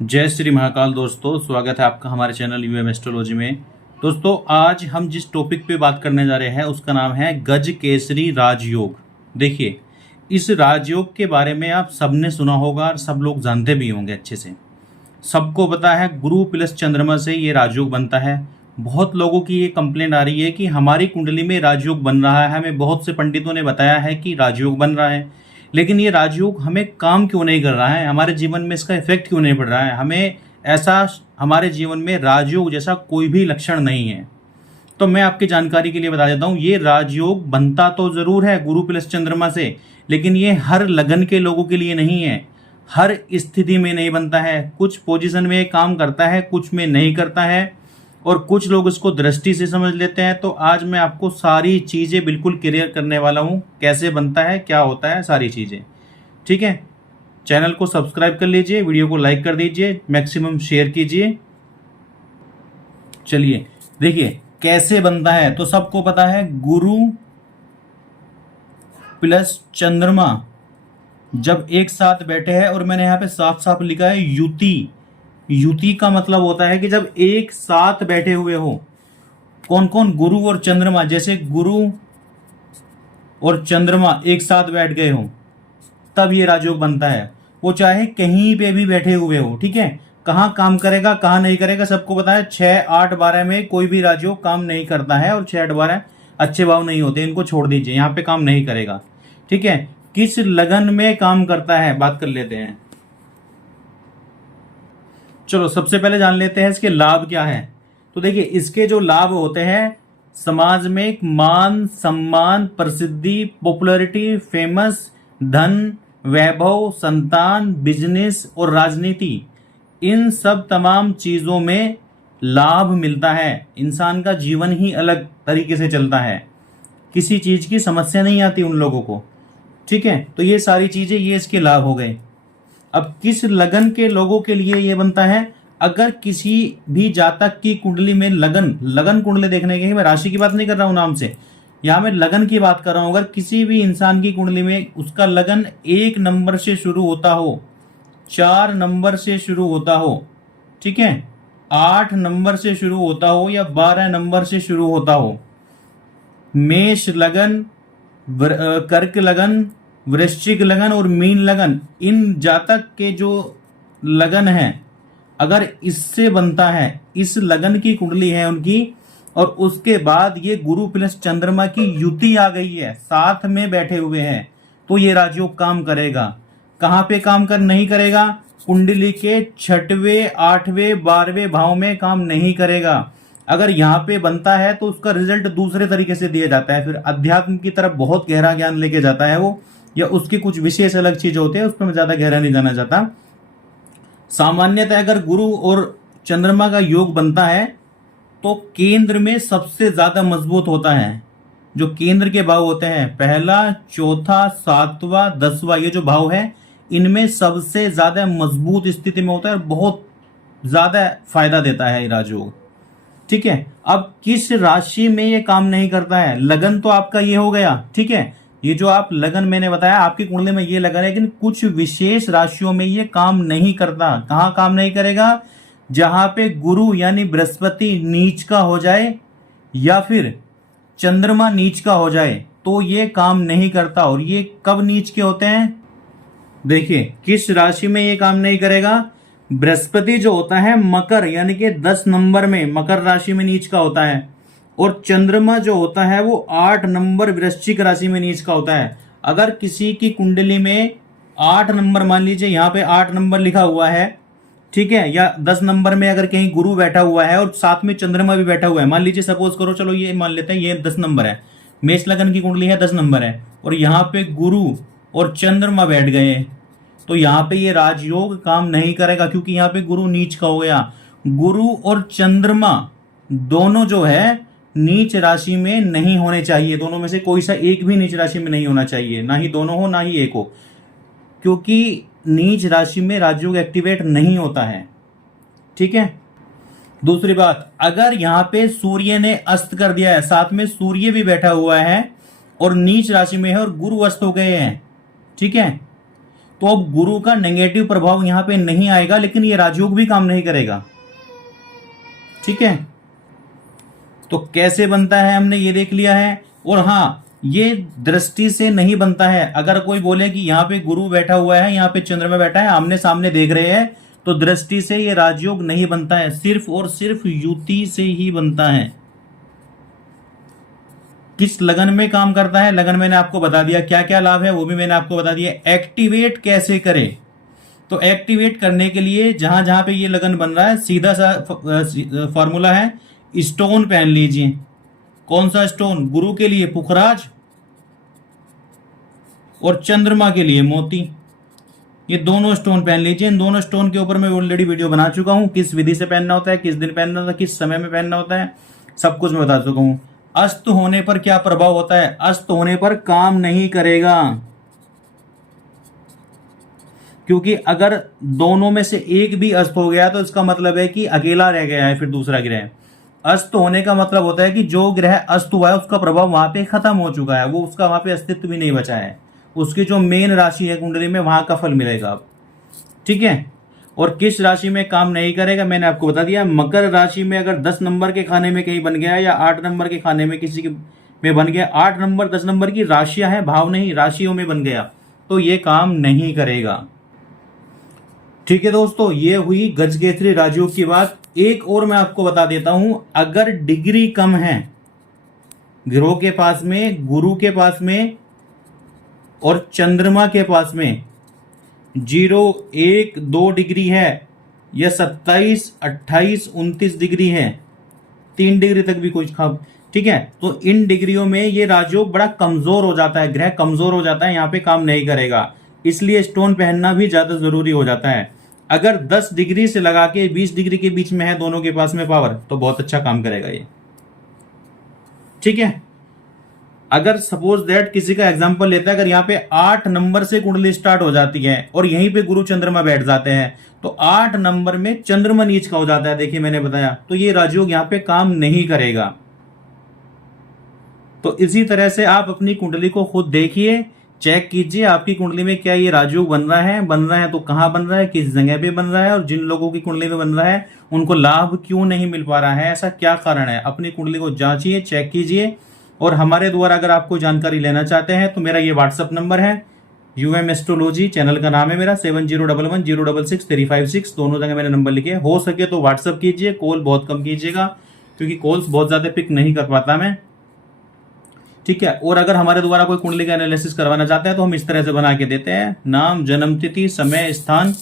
जय श्री महाकाल। दोस्तों, स्वागत है आपका हमारे चैनल यूएम एस्ट्रोलॉजी में। दोस्तों, आज हम जिस टॉपिक पे बात करने जा रहे हैं उसका नाम है गज केसरी राजयोग। देखिए, इस राजयोग के बारे में आप सबने सुना होगा और सब लोग जानते भी होंगे अच्छे से। सबको पता है गुरु प्लस चंद्रमा से ये राजयोग बनता है। बहुत लोगों की ये कंप्लेंट आ रही है कि हमारी कुंडली में राजयोग बन रहा है, हमें बहुत से पंडितों ने बताया है कि राजयोग बन रहा है, लेकिन ये राजयोग हमें काम क्यों नहीं कर रहा है, हमारे जीवन में इसका इफेक्ट क्यों नहीं पड़ रहा है, हमें ऐसा हमारे जीवन में राजयोग जैसा कोई भी लक्षण नहीं है। तो मैं आपकी जानकारी के लिए बता देता हूँ, ये राजयोग बनता तो ज़रूर है गुरु प्लस चंद्रमा से, लेकिन ये हर लगन के लोगों के लिए नहीं है, हर स्थिति में नहीं बनता है। कुछ पोजीशन में काम करता है, कुछ में नहीं करता है, और कुछ लोग इसको दृष्टि से समझ लेते हैं। तो आज मैं आपको सारी चीज़ें बिल्कुल क्लियर करने वाला हूँ, कैसे बनता है, क्या होता है, सारी चीज़ें। ठीक है, चैनल को सब्सक्राइब कर लीजिए, वीडियो को लाइक कर दीजिए, मैक्सिमम शेयर कीजिए। चलिए देखिए कैसे बनता है। तो सबको पता है गुरु प्लस चंद्रमा जब एक साथ बैठे हैं, और मैंने यहाँ पे साफ साफ लिखा है युति। युति का मतलब होता है कि जब एक साथ बैठे हुए हो। कौन कौन? गुरु और चंद्रमा। जैसे गुरु और चंद्रमा एक साथ बैठ गए हो तब ये राजयोग बनता है। वो चाहे कहीं पे भी बैठे हुए हो, ठीक है। कहाँ काम करेगा, कहाँ नहीं करेगा, सबको पता है। 6, 8, 12 में कोई भी राजयोग काम नहीं करता है, और 6, 8, 12 अच्छे भाव नहीं होते, इनको छोड़ दीजिए, यहाँ पे काम नहीं करेगा। ठीक है, किस लगन में काम करता है बात कर लेते हैं। चलो सबसे पहले जान लेते हैं इसके लाभ क्या है। तो देखिए, इसके जो लाभ होते हैं, समाज में एक मान सम्मान, प्रसिद्धि, पॉपुलैरिटी, फेमस, धन, वैभव, संतान, बिजनेस और राजनीति, इन सब तमाम चीजों में लाभ मिलता है। इंसान का जीवन ही अलग तरीके से चलता है, किसी चीज की समस्या नहीं आती उन लोगों को। ठीक है, तो ये सारी चीजें, ये इसके लाभ हो गए। अब किस लगन के लोगों के लिए ये बनता है? अगर किसी भी जातक की कुंडली में लगन कुंडली देखने के, मैं राशि की बात नहीं कर रहा हूं नाम से, यहां मैं लगन की बात कर रहा हूं। अगर किसी भी इंसान की कुंडली में उसका लगन 1 नंबर से शुरू होता हो, 4 नंबर से शुरू होता हो, ठीक है, 8 नंबर से शुरू होता हो, या 12 नंबर से शुरू होता हो, मेष लगन, कर्क लगन, वृश्चिक लगन और मीन लगन, इन जातक के जो लगन है, अगर इससे बनता है, इस लगन की कुंडली है उनकी, और उसके बाद ये गुरु प्लस चंद्रमा की युति आ गई है, साथ में बैठे हुए हैं, तो ये राजयोग काम करेगा। कहां पे काम कर नहीं करेगा? कुंडली के 6वें, 8वें, 12वें भाव में काम नहीं करेगा। अगर यहाँ पे बनता है तो उसका रिजल्ट दूसरे तरीके से दिया जाता है, फिर अध्यात्म की तरफ बहुत गहरा ज्ञान लेके जाता है वो, या उसकी कुछ विशेष अलग चीज होते हैं, उस पर मैं ज्यादा गहरा नहीं जाना चाहता। सामान्यतः अगर गुरु और चंद्रमा का योग बनता है तो केंद्र में सबसे ज्यादा मजबूत होता है। जो केंद्र के भाव होते हैं, पहला, चौथा, 7वां, 10वां, ये जो भाव है, इनमें सबसे ज्यादा मजबूत स्थिति में होता है और बहुत ज्यादा फायदा देता है ये राजयोग। ठीक है, अब किस राशि में ये काम नहीं करता है? लगन तो आपका ये हो गया, ठीक है, ये जो आप लगन मैंने बताया आपकी कुंडली में ये लगन है, लेकिन कुछ विशेष राशियों में ये काम नहीं करता। कहां काम नहीं करेगा? जहां पे गुरु यानी बृहस्पति नीच का हो जाए, या फिर चंद्रमा नीच का हो जाए, तो ये काम नहीं करता। और ये कब नीच के होते हैं? देखिए, किस राशि में ये काम नहीं करेगा? बृहस्पति जो होता है मकर यानी कि 10 नंबर में, मकर राशि में नीच का होता है, और चंद्रमा जो होता है वो 8 नंबर वृश्चिक राशि में नीच का होता है। अगर किसी की कुंडली में 8 नंबर, मान लीजिए यहाँ पे 8 नंबर लिखा हुआ है, ठीक है, या 10 नंबर में अगर कहीं गुरु बैठा हुआ है और साथ में चंद्रमा भी बैठा हुआ है, मान लीजिए, सपोज करो, चलो ये मान लेते हैं, ये 10 नंबर है, मेष लगन की कुंडली है, 10 नंबर है, और यहाँ पे गुरु और चंद्रमा बैठ गए, तो यहाँ पे ये राजयोग काम नहीं करेगा, क्योंकि यहाँ पे गुरु नीच का हो गया। गुरु और चंद्रमा दोनों जो है नीच राशि में नहीं होने चाहिए, दोनों में से कोई सा एक भी नीच राशि में नहीं होना चाहिए, ना ही दोनों हो ना ही एक हो, क्योंकि नीच राशि में राजयोग एक्टिवेट नहीं होता है। ठीक है, दूसरी बात, अगर यहाँ पे सूर्य ने अस्त कर दिया है, साथ में सूर्य भी बैठा हुआ है और नीच राशि में है और गुरु अस्त हो गए हैं, ठीक है, तो अब गुरु का नेगेटिव प्रभाव यहां पे नहीं आएगा, लेकिन ये राजयोग भी काम नहीं करेगा। ठीक है, तो कैसे बनता है हमने ये देख लिया है। और हाँ, ये दृष्टि से नहीं बनता है। अगर कोई बोले कि यहाँ पे गुरु बैठा हुआ है, यहाँ पे चंद्रमा बैठा है, आमने सामने देख रहे हैं, तो दृष्टि से ये राजयोग नहीं बनता है, सिर्फ और सिर्फ युति से ही बनता है। किस लगन में काम करता है, लगन मैंने आपको बता दिया, क्या क्या लाभ है वो भी मैंने आपको बता दिया। एक्टिवेट कैसे करें, तो एक्टिवेट करने के लिए जहां जहां पे ये लगन बन रहा है, सीधा सा फॉर्मूला है, स्टोन पहन लीजिए। कौन सा स्टोन? गुरु के लिए पुखराज और चंद्रमा के लिए मोती। ये दोनों स्टोन पहन लीजिए। इन दोनों स्टोन के ऊपर मैं ऑलरेडी वीडियो बना चुका हूं, किस विधि से पहनना होता है, किस दिन पहनना होता है, किस समय में पहनना होता है, सब कुछ मैं बता चुका हूं। अस्त होने पर क्या प्रभाव होता है? अस्त होने पर काम नहीं करेगा, क्योंकि अगर दोनों में से एक भी अस्त हो गया तो इसका मतलब है कि अकेला रह गया है फिर दूसरा ग्रह। अस्त होने का मतलब होता है कि जो ग्रह अस्त हुआ है उसका प्रभाव वहां पे खत्म हो चुका है, वो उसका वहां पे अस्तित्व भी नहीं बचा है। उसकी जो मेन राशि है कुंडली में, वहां का फल मिलेगा अब। ठीक है, और किस राशि में काम नहीं करेगा मैंने आपको बता दिया। मकर राशि में अगर 10 नंबर के खाने में कहीं बन गया या 8 नंबर के खाने में किसी के में बन गया, 8 नंबर 10 नंबर की राशियां हैं, भाव नहीं, राशियों में बन गया, तो ये काम नहीं करेगा। ठीक है दोस्तों, ये हुई गजकेसरी राजयोग की बात। एक और मैं आपको बता देता हूं, अगर डिग्री कम है ग्रहों के पास में, गुरु के पास में और चंद्रमा के पास में 0, 1, 2 डिग्री है, या 27, 28, 29 डिग्री है, 3 डिग्री तक भी कुछ खा, ठीक है, तो इन डिग्रियों में ये राजयोग बड़ा कमजोर हो जाता है, ग्रह कमजोर हो जाता है, यहां पे काम नहीं करेगा। इसलिए स्टोन पहनना भी ज्यादा जरूरी हो जाता है। अगर 10 डिग्री से लगा के 20 डिग्री के बीच में है दोनों के पास में पावर, तो बहुत अच्छा काम करेगा ये। ठीक है, अगर सपोज दैट किसी का एग्जांपल लेता है, अगर यहाँ पे 8 नंबर से कुंडली स्टार्ट हो जाती है और यहीं पे गुरु चंद्रमा बैठ जाते हैं, तो 8 नंबर में चंद्रमा नीच का हो जाता है, देखिए मैंने बताया, तो ये राजयोग यहाँ पे काम नहीं करेगा। तो इसी तरह से आप अपनी कुंडली को खुद देखिए, चेक कीजिए आपकी कुंडली में क्या ये राजयोग बन रहा है तो कहां बन रहा है, किस जगह पे बन रहा है, और जिन लोगों की कुंडली में बन रहा है उनको लाभ क्यों नहीं मिल पा रहा है, ऐसा क्या कारण है। अपनी कुंडली को जांचिए, चेक कीजिए। और हमारे द्वारा अगर आपको जानकारी लेना चाहते हैं तो मेरा ये व्हाट्सअप नंबर है, यूएम एस्ट्रोलॉजी चैनल का नाम है मेरा, 7011066356, दोनों जगह मैंने नंबर लिखे। हो सके तो व्हाट्सअप कीजिए, कॉल बहुत कम कीजिएगा, क्योंकि कॉल्स बहुत ज्यादा पिक नहीं कर पाता मैं। ठीक है, और अगर हमारे द्वारा कोई कुंडली का एनालिसिस करवाना चाहते हैं तो हम इस तरह से बना के देते हैं, नाम, जन्म तिथि, समय, स्थान,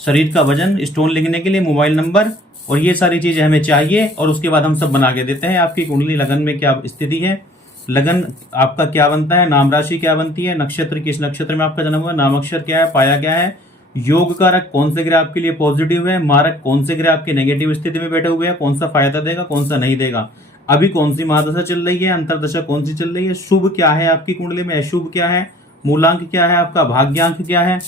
शरीर का वजन, स्टोन लिखने के लिए मोबाइल नंबर, और ये सारी चीजें हमें चाहिए, और उसके बाद हम सब बना के देते हैं। आपकी कुंडली लगन में क्या स्थिति है, लगन आपका क्या बनता है, नाम राशि क्या बनती है, नक्षत्र किस नक्षत्र में आपका जन्म हुआ, नाम अक्षर क्या है, पाया क्या है, योग कारक कौन से ग्रह आपके लिए पॉजिटिव है, मारक कौन से ग्रह आपकी नेगेटिव स्थिति में बैठे हुए हैं, कौन सा फायदा देगा, कौन सा नहीं देगा, अभी कौन सी महादशा चल रही है, अंतरदशा कौन सी चल रही है, शुभ क्या है आपकी कुंडली में, अशुभ क्या है, मूलांक क्या है आपका, भाग्यांक क्या है।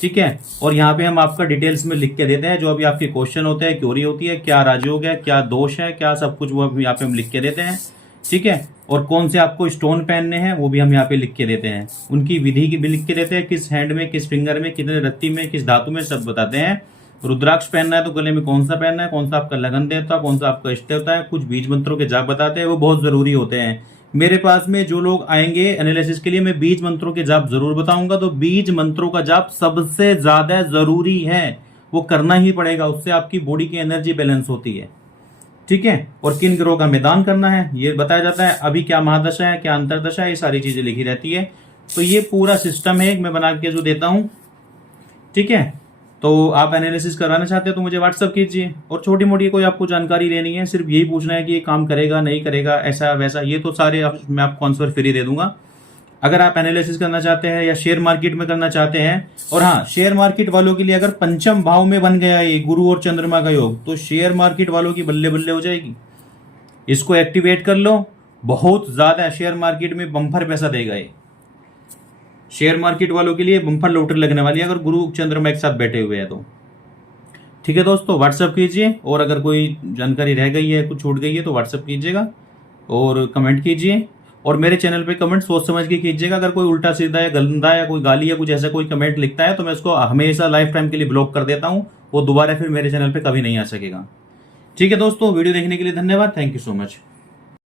ठीक है, और यहाँ पे हम आपका डिटेल्स में लिख के देते हैं, जो अभी आपके क्वेश्चन होते हैं, क्वेरी होती है, क्या राजयोग है, क्या दोष है, क्या सब कुछ, वो यहाँ पे हम लिख के देते हैं। ठीक है, और कौन से आपको स्टोन पहनने हैं वो भी हम यहाँ पे लिख के देते हैं, उनकी विधि की भी लिख के देते हैं, किस हैंड में, किस फिंगर में, कितने रत्ती में, किस धातु में, सब बताते हैं। रुद्राक्ष पहनना है तो गले में कौन सा पहनना है, कौन सा आपका लगन देवता, कौन सा आपका इष्ट देवता है, कुछ बीज मंत्रों के जाप बताते हैं, वो बहुत जरूरी होते हैं। मेरे पास में जो लोग आएंगे एनालिसिस के लिए, मैं बीज मंत्रों के जाप जरूर बताऊंगा, तो बीज मंत्रों का जाप सबसे ज्यादा जरूरी है, वो करना ही पड़ेगा, उससे आपकी बॉडी की एनर्जी बैलेंस होती है। ठीक है, और किन ग्रहों का मैदान करना है ये बताया जाता है, अभी क्या महादशा है, क्या अंतरदशा है, ये सारी चीजें लिखी रहती है। तो ये पूरा सिस्टम है, मैं बना के जो देता हूं। ठीक है, तो आप एनालिसिस कराना चाहते हैं तो मुझे व्हाट्सअप कीजिए, और छोटी मोटी कोई आपको जानकारी लेनी है, सिर्फ यही पूछना है कि ये काम करेगा नहीं करेगा, ऐसा वैसा, ये तो सारे मैं आपको आंसर फ्री दे दूंगा। अगर आप एनालिसिस करना चाहते हैं या शेयर मार्केट में करना चाहते हैं, और हाँ, शेयर मार्केट वालों के लिए अगर पंचम भाव में बन गया ये गुरु और चंद्रमा का योग, तो शेयर मार्केट वालों की बल्ले बल्ले हो जाएगी। इसको एक्टिवेट कर लो, बहुत ज्यादा शेयर मार्केट में बम्पर पैसा देगा ये। शेयर मार्केट वालों के लिए बम्पर लॉटरी लगने वाली है अगर गुरु चंद्रमा एक साथ बैठे हुए हैं तो। ठीक है दोस्तों, व्हाट्सअप कीजिए, और अगर कोई जानकारी रह गई है, कुछ छूट गई है तो व्हाट्सअप कीजिएगा और कमेंट कीजिए। और मेरे चैनल पे कमेंट सोच समझ के कीजिएगा। अगर कोई उल्टा सीधा या गंदा या कोई गाली या कुछ ऐसा कोई कमेंट लिखता है तो मैं उसको हमेशा लाइफ टाइम के लिए ब्लॉक कर देता हूँ, वो दोबारा फिर मेरे चैनल पे कभी नहीं आ सकेगा। ठीक है दोस्तों, वीडियो देखने के लिए धन्यवाद। Thank you so much.